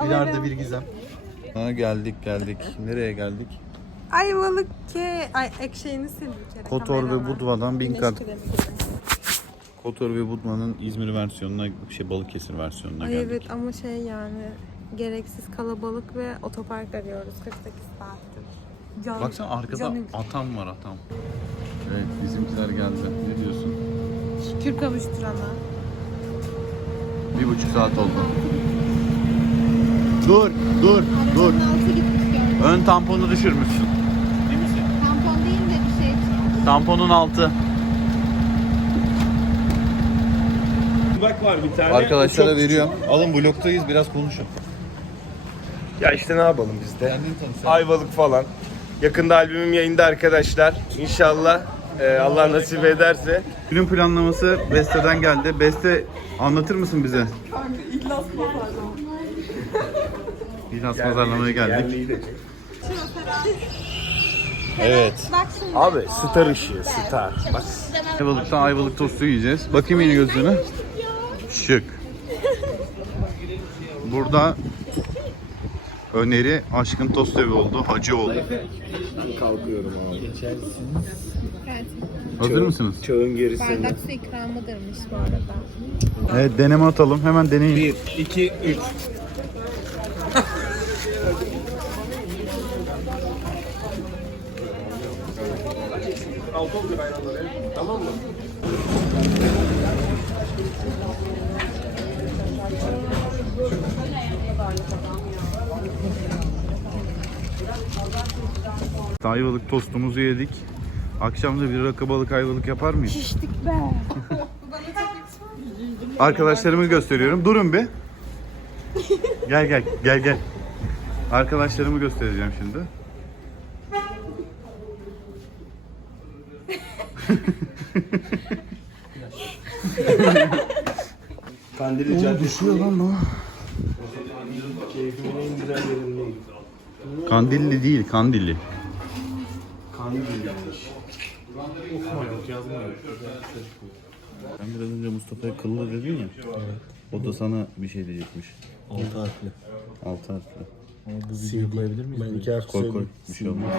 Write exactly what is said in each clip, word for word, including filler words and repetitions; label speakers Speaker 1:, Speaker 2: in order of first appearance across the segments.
Speaker 1: İleride bir gizem. Ha, geldik geldik. Nereye geldik?
Speaker 2: Ayvalık ke... Ay ekşeğini sil bir kere.
Speaker 1: Kotor ve
Speaker 2: kamerana.
Speaker 1: Budva'dan bin
Speaker 2: Güneş
Speaker 1: kat.
Speaker 2: kremi.
Speaker 1: Kotor ve Budva'nın İzmir versiyonuna, şey Balıkesir versiyonuna
Speaker 2: Ay
Speaker 1: geldik.
Speaker 2: evet ama şey yani gereksiz kalabalık ve otopark arıyoruz kırk sekiz saattir. Can,
Speaker 1: Baksana arkada
Speaker 2: canım.
Speaker 1: atam var atam. Evet bizimkiler geldi. Ne diyorsun?
Speaker 2: Şükür kavuşturana.
Speaker 1: Bir buçuk saat oldu. Dur, dur, dur.
Speaker 3: Altı gitmiş gördüm.
Speaker 1: Ön tamponu düşürmüşsün. Değil misin?
Speaker 3: Tampon değil de bir şey çıktı.
Speaker 1: Tamponun altı.
Speaker 4: Bak var bir tane.
Speaker 1: Arkadaşlara
Speaker 4: Çok-
Speaker 1: veriyorum. Alın vlogtayız, biraz konuşun.
Speaker 4: Ya işte ne yapalım biz de.
Speaker 1: Kendini tanıt.
Speaker 4: Ayvalık falan. Yakında albümüm yayında arkadaşlar. İnşallah e, Allah nasip ederse.
Speaker 1: Günün planlaması Beste'den geldi. Beste anlatır mısın bize? İhlas pazarlamaya geldik.
Speaker 4: Yerliyi de çek.
Speaker 1: Evet.
Speaker 2: Bak şimdi.
Speaker 4: Abi star ışığı, star. Bak.
Speaker 1: Ayvalık'ta ayvalık tostu yiyeceğiz. Bakayım yeni gözlüğüne. Şık. Burada öneri aşkın tost evi oldu. Hacı oldu.
Speaker 4: Kalkıyorum abi.
Speaker 1: Hazır mısınız?
Speaker 4: Çağın gerisinde.
Speaker 3: Bardak su ikramıdırmış bu arada.
Speaker 1: Evet, deneme atalım. Hemen deneyin.
Speaker 4: bir, iki, üç. Tamam mı?
Speaker 1: Ayvalık tostumuzu yedik. Akşam da bir rakı balık ayvalık yapar mıyız?
Speaker 2: Şiştik be.
Speaker 1: Arkadaşlarımı gösteriyorum. Durun bir. Gel gel gel gel. Arkadaşlarımı göstereceğim şimdi.
Speaker 4: Kandilli Caddesi.
Speaker 1: Düşüyor lan bu.
Speaker 4: Keyfimin en güzel yerindeyim.
Speaker 1: Kandilli değil, Kandilli.
Speaker 4: Kandilli'ymiş.
Speaker 1: Sen biraz önce Mustafa'ya kıllı dedin ya. O da sana bir şey diyecekmiş.
Speaker 5: Altı harfli.
Speaker 1: Altı harfli.
Speaker 5: Ama bu videoyu koyabilir miyiz?
Speaker 4: Ben iki harf
Speaker 1: Koy koy.
Speaker 4: söyleyeyim.
Speaker 1: Bir şey olmaz.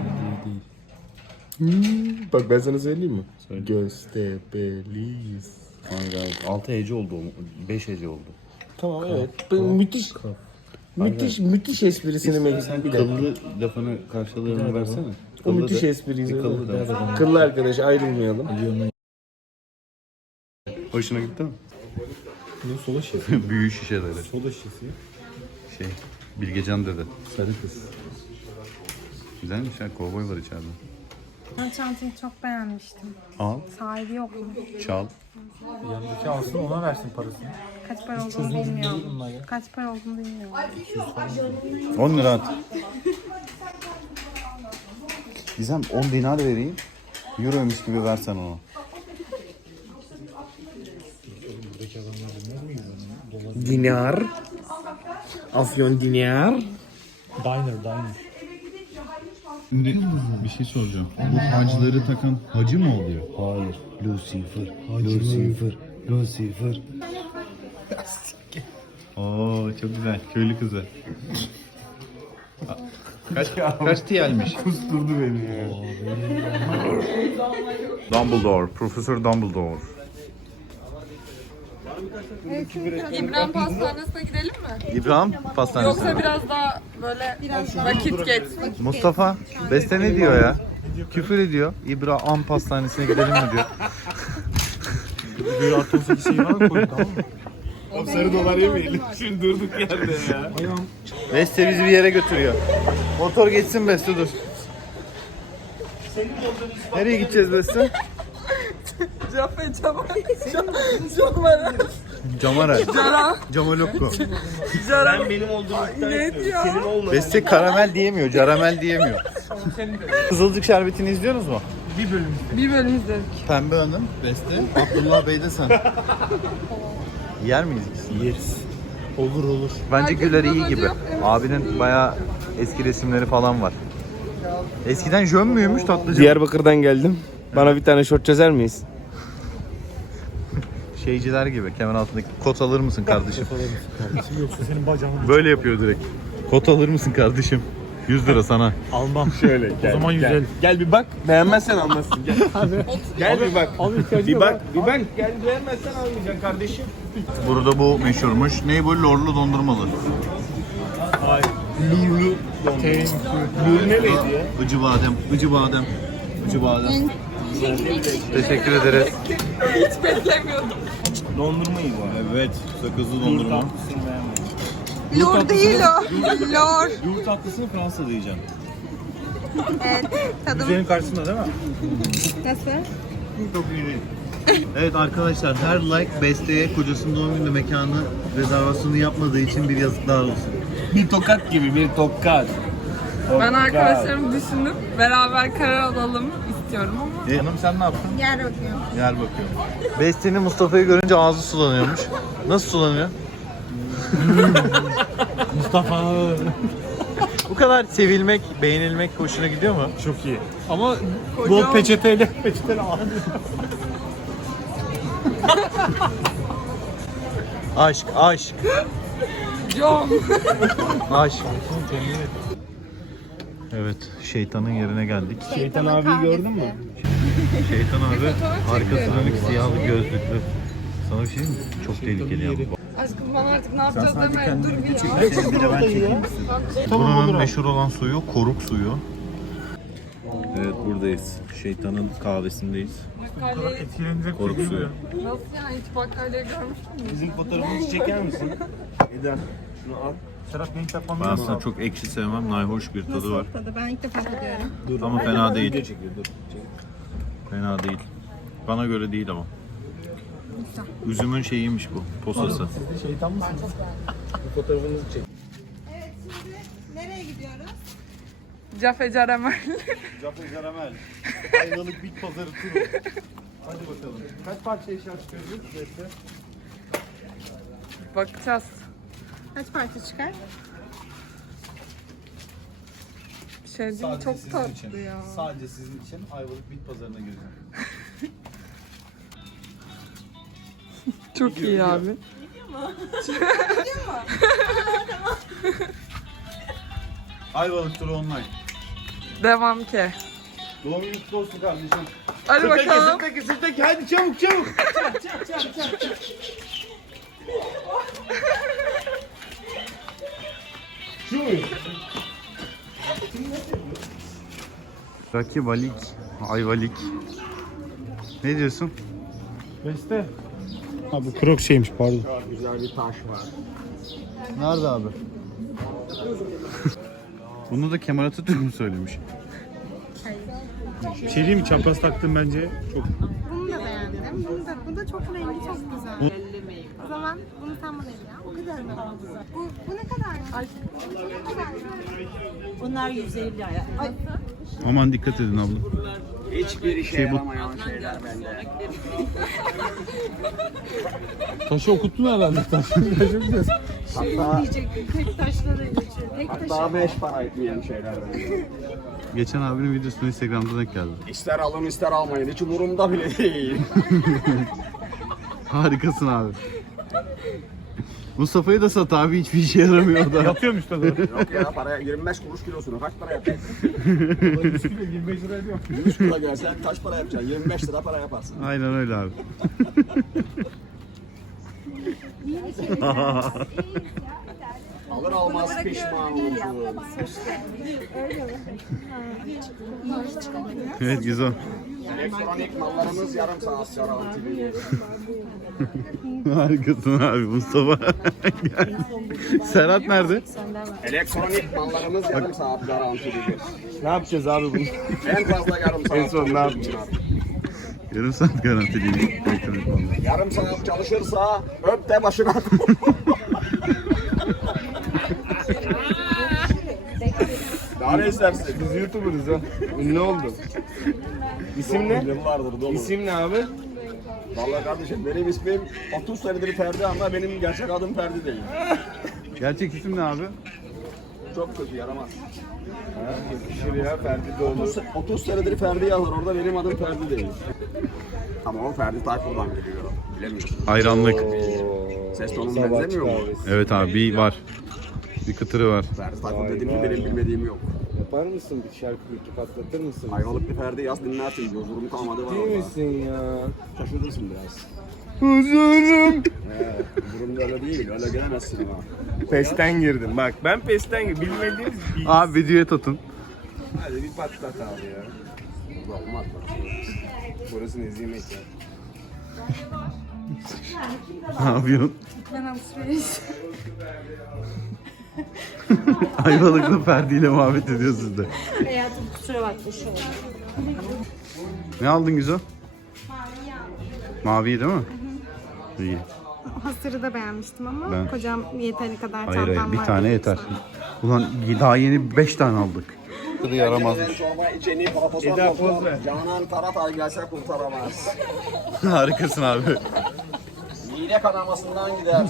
Speaker 5: Değil.
Speaker 4: Bak ben sana söyleyeyim mi?
Speaker 1: Söyle.
Speaker 4: Göstebeliyiz.
Speaker 1: Kanka altı hece oldu. Beş hece oldu.
Speaker 4: Tamam evet. Bu müthiş. Müthiş müthiş esprisini mi?
Speaker 1: Sen
Speaker 4: Bir dakika.
Speaker 1: kıllı lafını karşılığını versene.
Speaker 4: O
Speaker 1: Kıllı
Speaker 4: müthiş
Speaker 1: de.
Speaker 4: espriyi
Speaker 1: Bir
Speaker 4: söyle.
Speaker 1: kıllı de.
Speaker 4: Kıllı arkadaş ayrılmayalım.
Speaker 1: Hoşuna gitti mi?
Speaker 5: Bunun sola şişesi.
Speaker 1: Büyük şişeleri.
Speaker 5: Soda şişesi.
Speaker 1: Şey, Bilgecan dede.
Speaker 5: Sarı kız.
Speaker 1: Güzelmiş ya, kovboy var içeride.
Speaker 2: Ben çantayı çok beğenmiştim.
Speaker 1: Al,
Speaker 2: Sahibi yok mu?
Speaker 1: çal.
Speaker 5: Yanındaki alsın ona versin parasını.
Speaker 2: Kaç para olduğunu bilmiyorum. Kaç para olduğunu bilmiyorum.
Speaker 1: on lira at. Gizem on dinar vereyim. Euroymuş gibi versen onu.
Speaker 4: Dinar. Afyon dinar.
Speaker 5: Diner, diner.
Speaker 1: Şimdi bir şey soracağım. Bu hacları takan hacı mı oluyor?
Speaker 4: Hayır. Lucifer. Lucifer. Lucifer.
Speaker 1: Oo çok güzel. Köylü kızı. Kaç kaç tiyelmiş?
Speaker 4: Kusturdu beni ya.
Speaker 1: Dumbledore, Profesör Dumbledore.
Speaker 2: İbrahim Pastanesi'ne gidelim mi?
Speaker 1: İbrahim pastanesi.
Speaker 2: Yoksa biraz daha böyle biraz vakit geç.
Speaker 1: Mustafa, Beste ne diyor ya? Küfür ediyor. İbrahim pastanesine gidelim mi diyor.
Speaker 5: Böyle artı on sekiz şeyi falan koyun tamam mı?
Speaker 4: O sarı dolar yemeyelim. Şimdi durduk yerde ya.
Speaker 1: Beste bizi bir yere götürüyor. Motor geçsin Beste dur. Nereye gideceğiz Beste?
Speaker 2: Cafe Camal. Camal.
Speaker 1: Camara. Camalokko.
Speaker 4: Ben benim olduğumu iddia etmiyorum. Senin olmadığını.
Speaker 1: Beste karamel diyemiyor, caramel diyemiyor. Kızılcık Şerbeti'ni izliyorsunuz mu?
Speaker 2: Bir bölüm izledik.
Speaker 1: Pembe Hanım, Beste, Abdullah Bey de sen. Yer miyiz ikisini?
Speaker 4: Yeriz. Olur olur.
Speaker 1: Bence
Speaker 2: Herkes
Speaker 1: Güler iyi
Speaker 2: biraz
Speaker 1: gibi.
Speaker 2: önce yok, evet.
Speaker 1: Abinin bayağı eski resimleri falan var. Eskiden jön müymüş tatlıcı?
Speaker 4: Diyarbakır'dan geldim. Bana bir tane şort çözer miyiz?
Speaker 1: şeyciler gibi kemer altındaki kot alır mısın kardeşim?
Speaker 5: Kardeşim yoksa senin bacağını
Speaker 1: Böyle yapıyor direkt. Kot alır mısın kardeşim? yüz lira sana.
Speaker 5: almam.
Speaker 4: Şöyle gel.
Speaker 5: zaman yüz
Speaker 4: gel.
Speaker 5: elli.
Speaker 4: Gel bir bak. Beğenmezsen almazsın. Gel. Gel bir bak.
Speaker 5: Al ihtiyacı
Speaker 4: Bir
Speaker 5: yok.
Speaker 4: bak. Bir bak. Gel beğenmezsen almayacaksın kardeşim.
Speaker 1: Burada bu meşhurmuş. Ne bu? Lorlu dondurmalı.
Speaker 5: Hayır.
Speaker 4: Lurlu.
Speaker 5: Terin.
Speaker 4: Lur nereydi ya?
Speaker 1: Acı badem. Acı badem. Acı badem. Teşekkür ederiz.
Speaker 4: Dondurmayı var.
Speaker 1: Evet. Sakızlı dondurma.
Speaker 2: Lor değil o. Lor.
Speaker 1: Yoğurt tatlısını Fransa'da yiyeceğim.
Speaker 2: Evet. Tadım.
Speaker 5: Senin karşısında değil mi?
Speaker 2: Nasıl?
Speaker 1: Çok iyi. Evet arkadaşlar, her like Beste'ye kocasının doğum günü mekanı rezervasyonu yapmadığı için bir yazıklar olsun.
Speaker 4: Bir tokat gibi bir tokat.
Speaker 6: Ben arkadaşlarımı düşünüp beraber karar alalım istiyorum ama
Speaker 1: E,
Speaker 5: Hanım sen ne yaptın?
Speaker 2: Yer bakıyorum.
Speaker 1: yer bakıyorum. Beste'nin Mustafa'yı görünce ağzı sulanıyormuş. Nasıl sulanıyor?
Speaker 5: Mustafa.
Speaker 1: Bu kadar sevilmek, beğenilmek hoşuna gidiyor mu?
Speaker 5: Çok iyi. Ama bol peçeteyle peçeteyle ağlıyor.
Speaker 1: Aşk, aşk.
Speaker 6: John.
Speaker 1: Aşk. Evet, şeytanın yerine geldik.
Speaker 2: Şeytan abi gördün mü?
Speaker 1: Şeytan abi arkası dönük siyahlı gözlüklü. Sana bir şey mi? Çok tehlikeli ama.
Speaker 6: Aşkım bana artık ne yapacağız deme. Dur bir ya.
Speaker 1: Buranın meşhur olan suyu koruk suyu.
Speaker 7: Evet buradayız. Şeytanın kahvesindeyiz.
Speaker 6: Bakkalya-
Speaker 5: Etkilenecek
Speaker 7: Korku
Speaker 5: şey değil
Speaker 7: suyu.
Speaker 5: mi?
Speaker 6: Nasıl yani hiç bakkalya görmüş müsün?
Speaker 4: Bizim fotoğrafımızı çeker misin? Eden. Şunu al.
Speaker 5: Serap benim telefonu
Speaker 7: Ben
Speaker 5: yok
Speaker 7: aslında
Speaker 5: mu?
Speaker 7: çok ekşi sevmem. Nayhoş bir tadı var.
Speaker 2: Tadı ben ilk defa tadıyorum.
Speaker 7: Ama fena değil.
Speaker 4: Video çekiyor dur.
Speaker 7: Fena değil. Bana göre değil ama. Üzümün şeyiymiş bu. Posası.
Speaker 5: Siz de şeytan mısınız?
Speaker 4: Bu fotoğrafımızı çek.
Speaker 2: Evet şimdi nereye gidiyoruz?
Speaker 6: Cafe Caramel.
Speaker 1: Cafe Caramel. Ayvalık Bit Pazarı turu. Hadi bakalım.
Speaker 4: Kaç parça eşya çıkarıyoruz? Beste.
Speaker 6: Bakacağız.
Speaker 2: Kaç parça çıkar?
Speaker 6: Bir şey değil mi? Çok tatlı ya.
Speaker 1: Sadece sizin için Ayvalık Bit Pazarı'na gireceğim.
Speaker 6: Çok iyi abi.
Speaker 1: Ayvalık turu online.
Speaker 6: Devam ki.
Speaker 1: Doğum günü kutlu olsun kardeşim.
Speaker 6: Hadi bakalım.
Speaker 4: Sırtaki sırtaki hadi çabuk çabuk. Şu mu?
Speaker 1: Rakip Alik, Ayvalik. Ne diyorsun?
Speaker 5: Beste. Ha bu krok şeymiş pardon.
Speaker 4: Çok güzel bir taş var.
Speaker 1: Nerede abi? Bunu da Kemal Atatürk mü söylemiş?
Speaker 5: Bir şey diyeyim mi? Çapraz taktım bence. Çok
Speaker 2: Bunu da beğendim. Bunu da, bu da çok rengi çok güzel. O zaman bunu sen bana ver ya. O kadar mı? Bu, bu ne kadar? Ay. Ne kadar?
Speaker 8: Bunlar yüz elli ya. Ay,
Speaker 1: Aman dikkat edin abla.
Speaker 4: Hiçbir işe
Speaker 1: Şey bu-
Speaker 4: yaramayan şeyler bende.
Speaker 5: taşı okuttun herhalde. Taşı taşı
Speaker 4: Hatta,
Speaker 8: diyecektim. Tek taşlara geçiyor. Tek taş.
Speaker 4: hatta beş para etmeyen şeyler bende.
Speaker 1: Geçen abinin videosunu Instagram'da denk geldi.
Speaker 4: İster alın ister almayın. Hiç umurumda bile değil.
Speaker 1: Harikasın abi. Mustafa'yı da sat abi, hiçbir işe yaramıyor da.
Speaker 5: Yatıyormuş da doğru.
Speaker 4: Yok ya para yirmi beş kuruş kilosunu kaç para yapar?
Speaker 5: yirmi beş lira ediyor.
Speaker 4: üç kilo gelsen kaç para yapacaksın? yirmi beş lira para yaparsın.
Speaker 1: Aynen öyle abi.
Speaker 4: Alır almaz pişman olursun.
Speaker 1: Evet Gizon.
Speaker 4: Elektronik mallarımız yarım saat garantili.
Speaker 1: Harikasın abi Mustafa. Gel. Serhat nerede?
Speaker 4: Elektronik mallarımız yarım saat garantilidir.
Speaker 5: Ne yapacağız abi bunu?
Speaker 4: En fazla yarım saat. En son ne yapacağız?
Speaker 1: Yarım saat garantiliyim. Elektronik vallahi.
Speaker 4: Yarım saat çalışırsa öp de başına koy. Daha ne istersin? Biz YouTuber'ız ha. Ünlü oldun. İsim ne? Yıllardır dolu. İsim ne abi? Vallahi kardeşim benim ismim otuz senedir Ferdi ama benim gerçek adım Ferdi değil.
Speaker 1: Gerçek isim ne abi?
Speaker 4: Çok kötü yaramaz. Yakışır ya Ferdi Doğulu. otuz senedir Ferdi yazar orada benim adım Ferdi değil. Ama o Ferdi Tayfur'dan geliyor. Bilemiyorum.
Speaker 1: Hayranlık.
Speaker 4: Ses tonun benzemiyor mu?
Speaker 1: Evet abi bir var. Bir kıtırı var.
Speaker 4: Ferdi Tayfur dediğim benim bilmediğim yok.
Speaker 5: Yapar mısın bir şarkı iki patlatır mısın?
Speaker 4: Ayvalıklı Ferdi yaz dinlersin diyor. Huzurum kalmadı var
Speaker 5: Değil
Speaker 4: orada.
Speaker 5: misin ya?
Speaker 4: Şaşırırsın biraz.
Speaker 5: Huzurum.
Speaker 4: He, huzurum da öyle değil. Öyle gelemezsin ama.
Speaker 5: Pesten girdim. Bak ben pesten girdim. Bilmediğimiz bir...
Speaker 1: Abi videoya tutun.
Speaker 5: Hadi bir patlat abi ya.
Speaker 4: Burada olmaz bak.
Speaker 5: Burası nezih mekan.
Speaker 1: Ne yapıyorsun?
Speaker 6: Ben alışveriş.
Speaker 1: Ayvalıklı Ferdi ile muhabbet ediyorsunuz da.
Speaker 8: Hayatım kusura bakma şu an.
Speaker 1: Ne aldın Güzo? Maviyi değil mi? İyi.
Speaker 2: Hasırı da beğenmiştim ama
Speaker 1: Ben-
Speaker 2: kocam yeteri kadar
Speaker 1: Hayır
Speaker 2: çantam
Speaker 1: hayır bir
Speaker 2: var
Speaker 1: tane
Speaker 2: dedi.
Speaker 1: yeter. Ulan daha yeni beş tane aldık. Tadı yaramazmış.
Speaker 4: Çorba içeni profesör
Speaker 5: Eda, poz
Speaker 4: doktor
Speaker 5: ver.
Speaker 4: Canan Karatay gelse kurtaramaz.
Speaker 1: Harikasın abi.
Speaker 4: Mide kanamasından gider.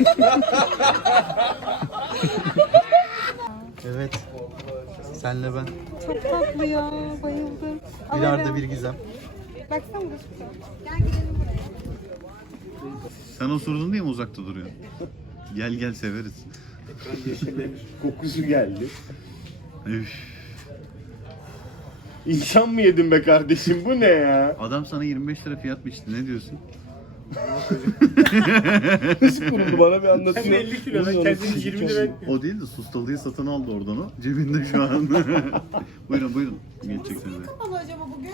Speaker 1: Evet. Senle ben.
Speaker 2: Çok tatlı ya, bayıldım.
Speaker 1: Bir Arda bir Gizem.
Speaker 2: Baksana burası güzel. Gel gidelim buraya.
Speaker 1: Sen osurdun diye mi uzakta duruyorsun? Gel gel severiz.
Speaker 5: Kokusu geldi.
Speaker 1: Üf.
Speaker 5: İnsan mı yedin be kardeşim? Bu ne ya?
Speaker 1: Adam sana yirmi beş lira fiyat biçti. Ne diyorsun?
Speaker 5: Nasıl kuruldu bana bir anlatıyor. Hem elli kilo ben kendimi yirmi lira etmiyorum.
Speaker 1: O değil de sustalıyı satın aldı oradan o. Cebinde şu an. Buyurun buyurun. Geçeceksiniz. de.
Speaker 2: Kapalı acaba bugün?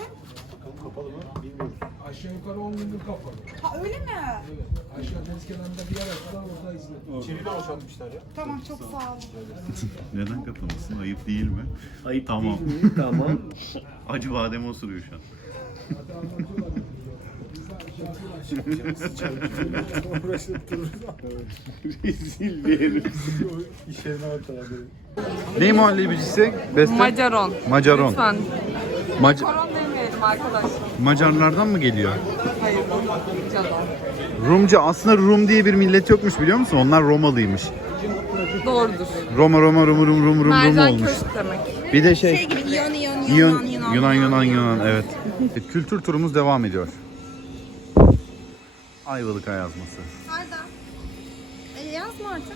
Speaker 9: Aşağı yukarı on gündür kapalı.
Speaker 2: Ha öyle mi?
Speaker 9: Aşağı deniz kenarında bir yer açtılar orada izin. İçeri de boşaltmışlar ya.
Speaker 2: Tamam çok sağ ol.
Speaker 1: Neden kapamasın? Ayıp değil mi?
Speaker 5: Ayıp
Speaker 1: Tamam.
Speaker 5: değil mi? Tamam.
Speaker 1: Acı bademi osuruyor şu an.
Speaker 5: Rezil bir herif. İş yerine ortalar.
Speaker 1: Ne muhallebicisi? Beste?
Speaker 6: Macaron.
Speaker 1: Macaron.
Speaker 6: Lütfen.
Speaker 1: Mac-
Speaker 6: Koron demeyelim arkadaşlar.
Speaker 1: Macarlardan mı geliyor?
Speaker 6: Hayır. Canım.
Speaker 1: Rumca. Aslında Rum diye bir millet yokmuş biliyor musun? Onlar Romalıymış.
Speaker 6: Doğrudur.
Speaker 1: Roma Roma Rum Rum Rum Rum Rum
Speaker 6: Mercan
Speaker 1: olmuş.
Speaker 6: köşk demek.
Speaker 1: Bir de şey.
Speaker 2: Şey gibi Yunan Yunan
Speaker 1: Yunan
Speaker 2: Yunan
Speaker 1: Yunan Yunan Yunan evet. Kültür turumuz devam ediyor. Ayvalık ayazması.
Speaker 2: Arda. E, yazma artık.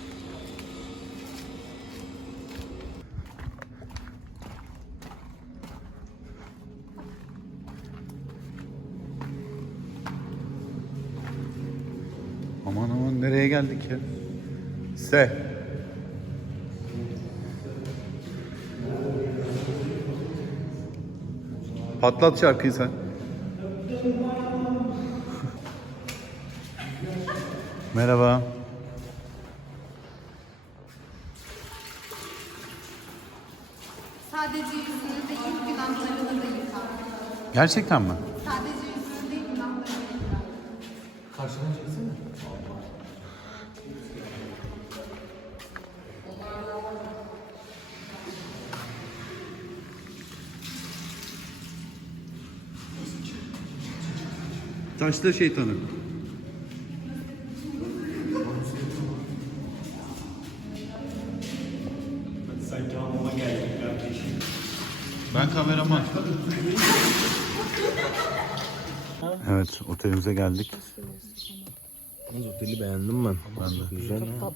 Speaker 1: Aman aman nereye geldik ya? Se. Patlat şarkıyı sen. Merhaba.
Speaker 3: Sadece yüzünü değil, günahlarını da yıka.
Speaker 1: Gerçekten mi?
Speaker 3: Sadece yüzünü değil, günahlarını da yıka.
Speaker 1: Taşlı şeytanı. Ben kameraman. Evet, otelimize geldik.
Speaker 5: Oteli beğendim ben.
Speaker 1: Ben de.
Speaker 5: Güzel ha.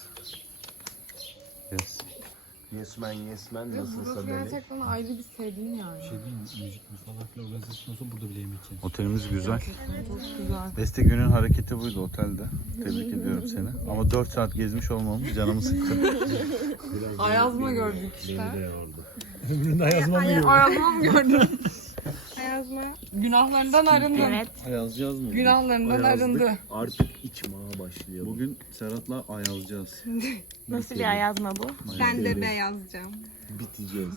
Speaker 1: Yes.
Speaker 5: Yes man, yes man nasılsa
Speaker 6: Burası
Speaker 5: beni.
Speaker 6: gerçekten ayrı bir sevdim yani.
Speaker 1: Otelimiz güzel.
Speaker 6: Çok güzel.
Speaker 1: Beste günün hareketi buydu otelde. Tebrik ediyorum seni. Ama dört saat gezmiş olmamız canımı sıktı.
Speaker 6: Ayazma gördük işte.
Speaker 5: Ömründe ayazma mı yiyor?
Speaker 6: Ayazma mı gördün?
Speaker 2: Ayazma.
Speaker 6: Günahlarından arındı.
Speaker 2: Evet.
Speaker 1: Ayazcağız mı?
Speaker 6: Günahlarından arındı.
Speaker 5: Artık içmaya başlıyor.
Speaker 1: Bugün Serhat'la ayazcağız.
Speaker 2: Nasıl bir ayazma bu? Ben de beyazcam.
Speaker 5: Biteceğiz.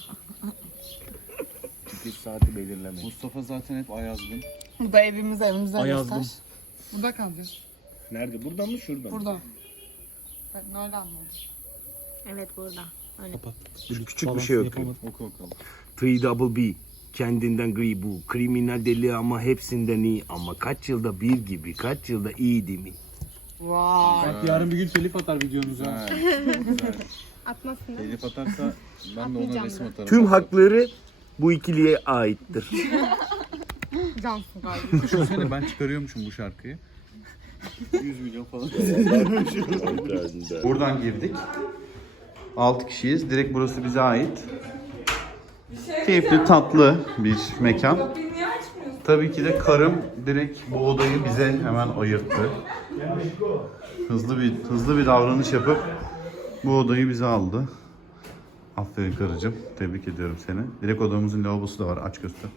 Speaker 5: Çıkış saati belirleme.
Speaker 1: Mustafa zaten hep ayazgın.
Speaker 6: Bu da evimiz evimize
Speaker 5: Ayazdım.
Speaker 6: göster. Burada kalacağız.
Speaker 5: Nerede? Burada mı şurada mı?
Speaker 6: Burada. Ben nereden anladım?
Speaker 2: Evet burada.
Speaker 5: Küçük bir şey okuyorum.
Speaker 1: Oku bakalım.
Speaker 5: Three double B. Kendinden gri bu. Kriminal deli ama hepsinden iyi. Ama kaç yılda bir gibi. Kaç yılda iyi değil mi?
Speaker 6: Vay.
Speaker 9: Bak yarın bir gün telif atar videomuza.
Speaker 2: Atmasın değil mi?
Speaker 1: Elif atarsa ben de ona
Speaker 2: Atmayacağım
Speaker 1: resim
Speaker 2: ben.
Speaker 1: atarım.
Speaker 5: Tüm hakları bu ikiliye aittir.
Speaker 6: Cansın galiba.
Speaker 1: Düşünsene ben çıkarıyormuşum bu şarkıyı. yüz milyon falan. Buradan girdik. altı kişiyiz. Direkt burası bize ait. Keyifli, tatlı bir mekan.
Speaker 6: Kapıyı niye açmıyorsun?
Speaker 1: Tabii ki de karım direkt bu odayı bize hemen ayırttı. Hızlı bir hızlı bir davranış yapıp bu odayı bize aldı. Aferin karıcığım. Tebrik ediyorum seni. Direkt odamızın lavabosu da var. Aç göster.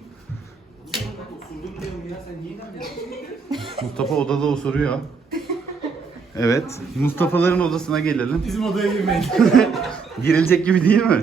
Speaker 1: Mustafa odada osuruyor. Evet. Mustafa'ların odasına gelelim.
Speaker 9: Bizim odaya girmeyin.
Speaker 1: Girilecek gibi değil mi?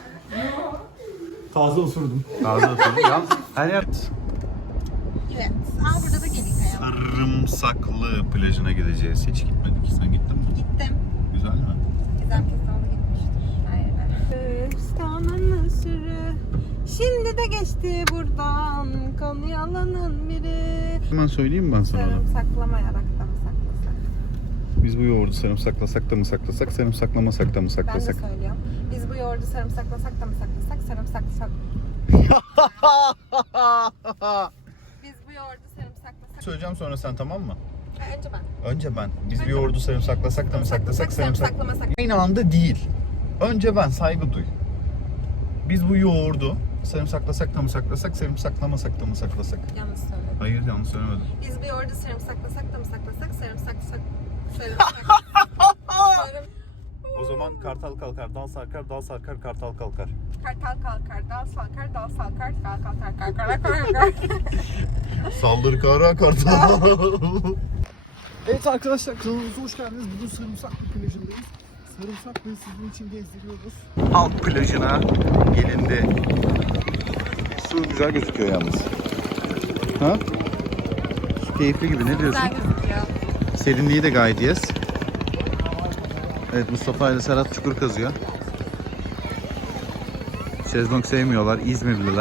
Speaker 9: Fazla osurdum.
Speaker 1: Ağzı osurdu. Ya, her yer...
Speaker 2: Evet. Aa burada da gelik ayağı.
Speaker 1: Sarımsaklı plajına gideceğiz. Hiç gitmedik. Sen gittin mi?
Speaker 2: Gittim.
Speaker 1: Güzel mi?
Speaker 2: Gizem kesin gitmiştir. Aynen. Üstanın sürü. Şimdi de geçti buradan. Konyalı'nın biri.
Speaker 1: Hemen söyleyeyim mi ben sana onu?
Speaker 2: Sarımsaklamayarak da mı saklasak?
Speaker 1: Biz bu yoğurdu sarımsaklasak da mı saklasak, sarımsaklamasak da mı
Speaker 2: Ben de
Speaker 1: saklasak?
Speaker 2: söylüyorum. Biz bu yoğurdu sarımsaklasak da mı saklasak? Sarımsaklasak. Biz bu yoğurdu sarımsaklasak.
Speaker 1: Söyleyeceğim sonra sen, tamam mı?
Speaker 2: Ha, önce ben.
Speaker 1: Önce ben. Biz bir yoğurdu sarımsaklasak da mı saklasak, sarımsak...
Speaker 2: sarımsaklamasak.
Speaker 1: Aynı anda değil. Önce ben, saygı duy. Biz bu yoğurdu sarımsaklasak da mı saklasak, sarımsaklamasak da mı saklasak?
Speaker 2: Yanlış söyledim.
Speaker 1: Hayır, yanlış söylemedim.
Speaker 2: Biz bu yoğurdu sarımsaklasak da mı saklasak? Sarımsaklasak. Sarımsak. Sarım.
Speaker 1: O zaman kartal kalkar, dal sarkar, dal sarkar, kartal kalkar.
Speaker 2: Kartal kalkar, dal salkar, dal salkar, kal kalkar, kalkar, kalkar.
Speaker 1: Saldır kara kartal.
Speaker 9: Evet arkadaşlar, kanalımıza hoş geldiniz. Bugün Sarımsaklı plajındayız. Sarımsaklı'yı sizin için gezdiriyoruz.
Speaker 1: Halk plajına gelindi. Su güzel gözüküyor yalnız. Ha? Su keyifli gibi, ne diyorsun?
Speaker 2: Güzel gözüküyor.
Speaker 1: Serinliği de gayet yes. Evet, Mustafa ile Serhat çukur kazıyor. Şezlong sevmiyorlar, İzmirliler.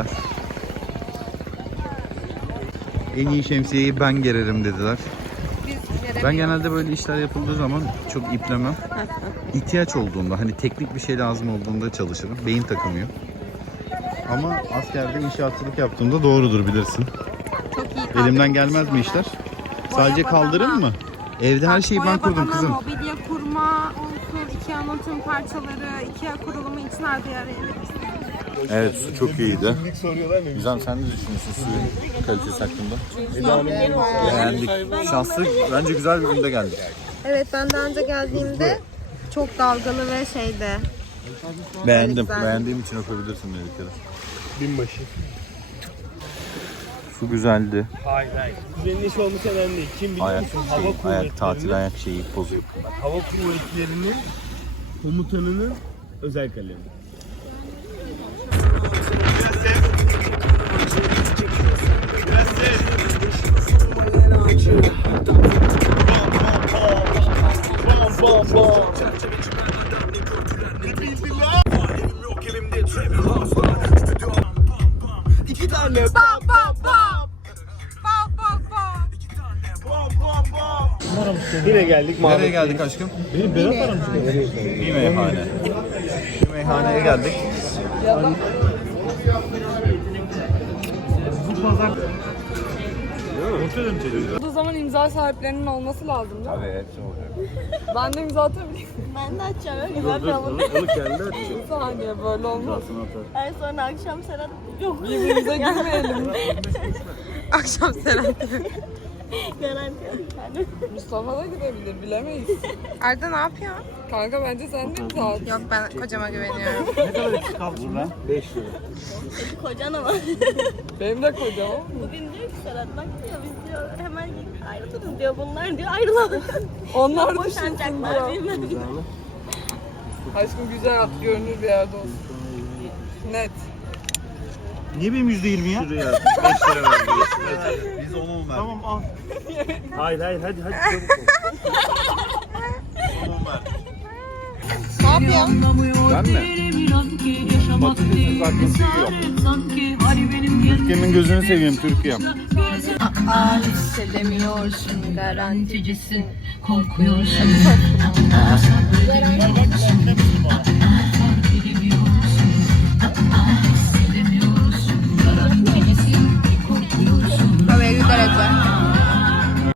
Speaker 1: En iyi şemsiyeyi ben gererim dediler. Ben genelde böyle işler yapıldığı zaman çok iplemem. İhtiyaç olduğunda, hani teknik bir şey lazım olduğunda çalışırım. Beyin takılmıyor. Ama askerde inşaatçılık yaptığımda doğrudur, bilirsin.
Speaker 2: Çok iyi.
Speaker 1: Elimden gelmez mi işler? Sadece kaldırım mı? Evde her şeyi ben kurdum kızım.
Speaker 2: Mobilya kurma, olsun, iki anlatım parçaları, iki kurulumu için her bir araya getirsin.
Speaker 1: Evet, su çok iyiydi. Gizem, sen ne düşünüyorsun suyun kalitesi hakkında? Beğendik. Şanslı, bence güzel bir günde geldik.
Speaker 2: Evet, ben daha önce geldiğimde çok dalgalı ve şeydi.
Speaker 1: Beğendim.
Speaker 2: güzel.
Speaker 1: Beğendiğim için öpebilirsin dedikleri.
Speaker 9: Binbaşı.
Speaker 1: Su güzeldi.
Speaker 9: Hayır hayır. Kuzenin işi olmuş önemli değil. Kim biliyor
Speaker 1: Ayak
Speaker 9: musun?
Speaker 1: şeyi,
Speaker 9: Hava
Speaker 1: ayak
Speaker 9: kuvvetlerinin,
Speaker 1: tatil ayak şeyi pozu.
Speaker 9: hava kuvvetlerinin komutanının özel kalemi. İki tane
Speaker 2: Bam bam bam. Bam bam bam.
Speaker 9: Yine geldik.
Speaker 1: Nereye geldik aşkım?
Speaker 9: Benim Berat aramış.
Speaker 1: Bir meyhane. Bir meyhaneye geldik.
Speaker 6: Bu zaman imza sahiplerinin olması lazım değil mi?
Speaker 1: Abi hepsi olacak.
Speaker 6: Ben de imza atabilirim.
Speaker 8: Ben de açacağım. Güzel bir hava.
Speaker 9: Onu kendi açıyor.
Speaker 6: Bir saniye böyle olmaz.
Speaker 8: En sonra akşam Serhat yok.
Speaker 6: Birbirimize girmeyelim.
Speaker 2: Akşam Serhat.
Speaker 8: Garanti yok yani.
Speaker 6: Mustafa da gidebilir bilemeyiz.
Speaker 2: Arda ne yapıyor?
Speaker 6: Kanka bence sen de imza at.
Speaker 2: Yok, ben kocama güveniyorum.
Speaker 9: Ne kadar eksik kaldı burada? beş lira.
Speaker 8: Peki kocan ama.
Speaker 6: Benim de kocam.
Speaker 8: Bugün diyor ki Serhat bak diyor biz diyor hemen ayrılırız diyor bunlar diyor ayrılalım.
Speaker 6: Onlar düşünsün
Speaker 8: Boşanacaklar
Speaker 6: bırak.
Speaker 8: bilmem.
Speaker 6: Aşkım güzel görünür bir yerde olsun. Net.
Speaker 9: Niye benim yüzde yirmi ya?
Speaker 1: Şuraya beş lira verdik. Biz onu ver.
Speaker 9: Tamam al. Hayır hayır hadi hadi çabuk ol.
Speaker 1: Onu ver.
Speaker 2: Ne yapıyorsun?
Speaker 1: Ben mi? Patatesin zaten yiyor. Türkiye'min gözünü seveyim Türkiye'm.
Speaker 3: Aa, hissedemiyorsun, garanticisin, korkuyorsun.